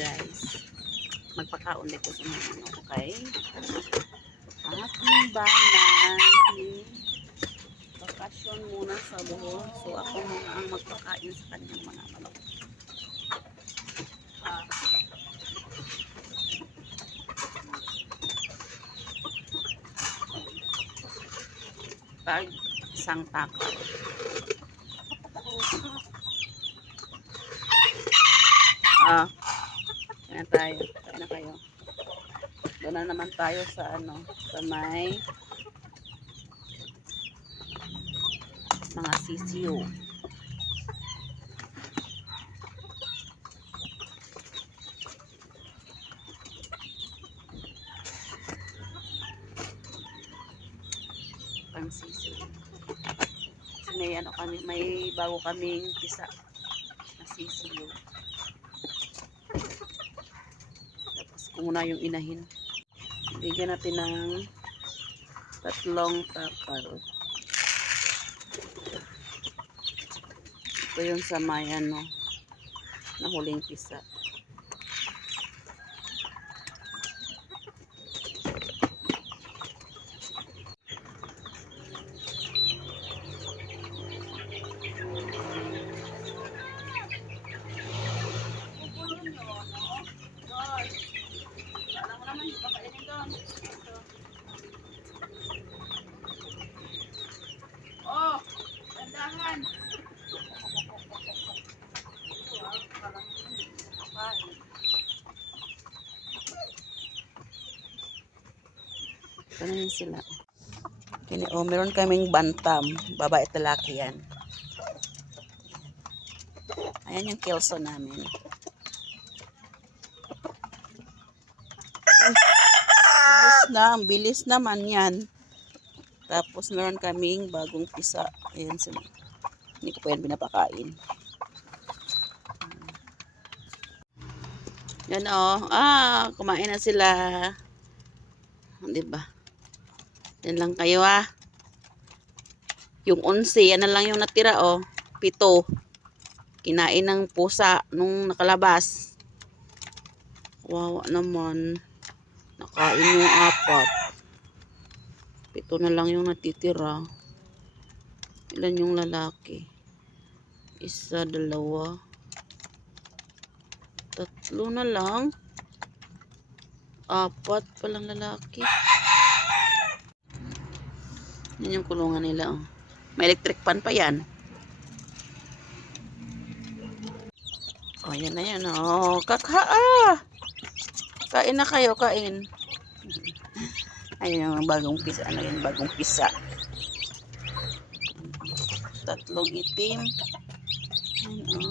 guys. Magpakaon dito sa mga ano, okay? Aking bana ni bakasyon muna sa buhol. So ako muna ang magpakain sa kanyang mga manok. Pag isang takaw. Ayan tayo. Saan na kayo? Doon na naman tayo sa ano, sa may mga sisiyo. Pang sisiyo. Kasi may ano kami, may bago kaming pisa na sisiyo. Muna yung inahin. Bigyan natin ng 3 takal. Ito yung sa may ano, na huling pisa. Oh, tandahan. Ito na yun sila. Oh, meron kaming bantam. Babae at lalaki yan. Ayan yung kelso namin. Ang bilis naman yan. Tapos meron kaming bagong pisa. Ayan sila. Hindi ko pa yan pinapakain. Yan kumain na sila. Diba? Yan lang kayo Yung 11, yan na lang yung natira 7. Kinain ng pusa nung nakalabas. Wawa naman. Nakain yung 4. 7 na lang yung natitira. Ilan yung lalaki? 1, 2, 3 na lang. 4 palang lalaki. Yan yung kulungan nila May electric pan pa yan. Yan na yan Kain na kayo, kain. Ayun yung bagong pisa. Ano yan? Bagong pisa. 3 itim. Ayun